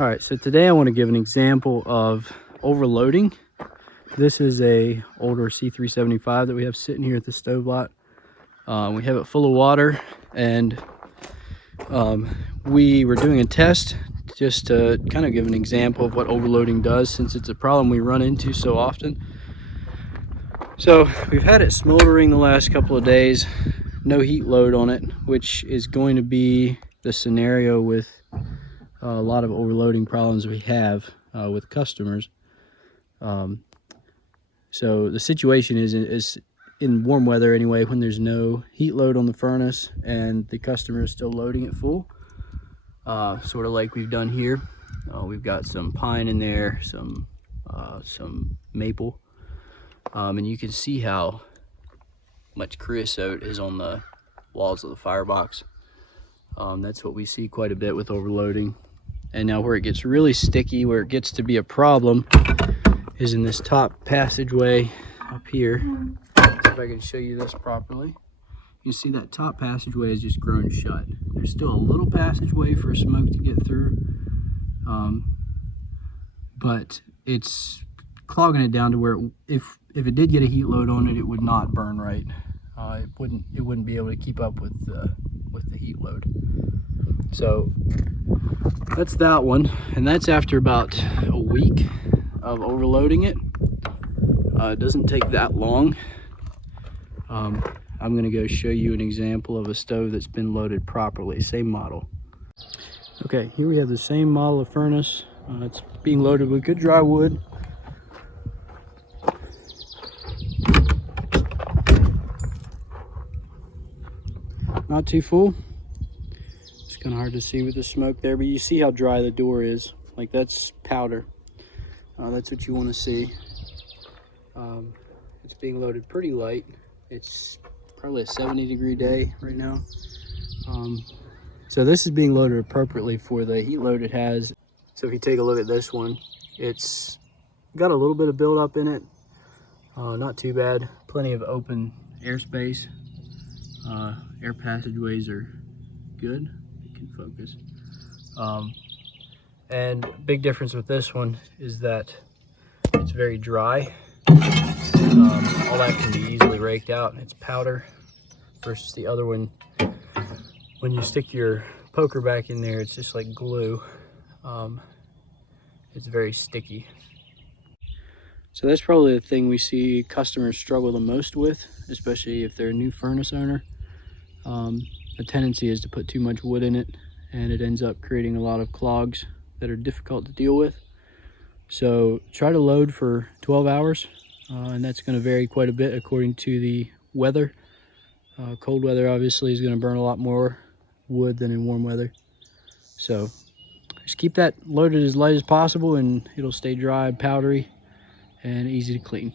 All right, so today I want to give an example of overloading. This is a older C375 that we have sitting here at the stove lot. We have it full of water, and we were doing a test just to kind of give an example of what overloading does, since it's a problem we run into so often. So we've had it smoldering the last couple of days, no heat load on it, which is going to be the scenario with a lot of overloading problems we have with customers. So the situation is in warm weather anyway, when there's no heat load on the furnace and the customer is still loading it full, sort of like we've done here. We've got some pine in there, some maple, and you can see how much creosote is on the walls of the firebox. That's what we see quite a bit with overloading. And now where it gets really sticky, where it gets to be a problem, is in this top passageway up here. If I can show you this properly, you see that top passageway is just grown shut. There's still a little passageway for smoke to get through, but it's clogging it down to where if it did get a heat load on it, it would not burn right. It wouldn't be able to keep up with the heat load. So that's that one, and that's after about a week of overloading it. It doesn't take that long. I'm going to go show you an example of a stove that's been loaded properly, same model. Okay, here we have the same model of furnace. It's being loaded with good dry wood. Not too full. It's kind of hard to see with the smoke there, but you see how dry the door is. Like, that's powder. That's what you want to see. It's being loaded pretty light. It's probably a 70-degree day right now. So this is being loaded appropriately for the heat load it has. So if you take a look at this one, it's got a little bit of buildup in it. Not too bad. Plenty of open airspace. Air passageways are good. You can focus. And big difference with this one is that it's very dry. All that can be easily raked out. It's powder versus the other one. When you stick your poker back in there, it's just like glue. It's very sticky. So that's probably the thing we see customers struggle the most with, especially if they're a new furnace owner. The tendency is to put too much wood in it, and it ends up creating a lot of clogs that are difficult to deal with. So try to load for 12 hours, and that's going to vary quite a bit according to the weather. Cold weather obviously is going to burn a lot more wood than in warm weather. So just keep that loaded as light as possible, and it'll stay dry, powdery, and easy to clean.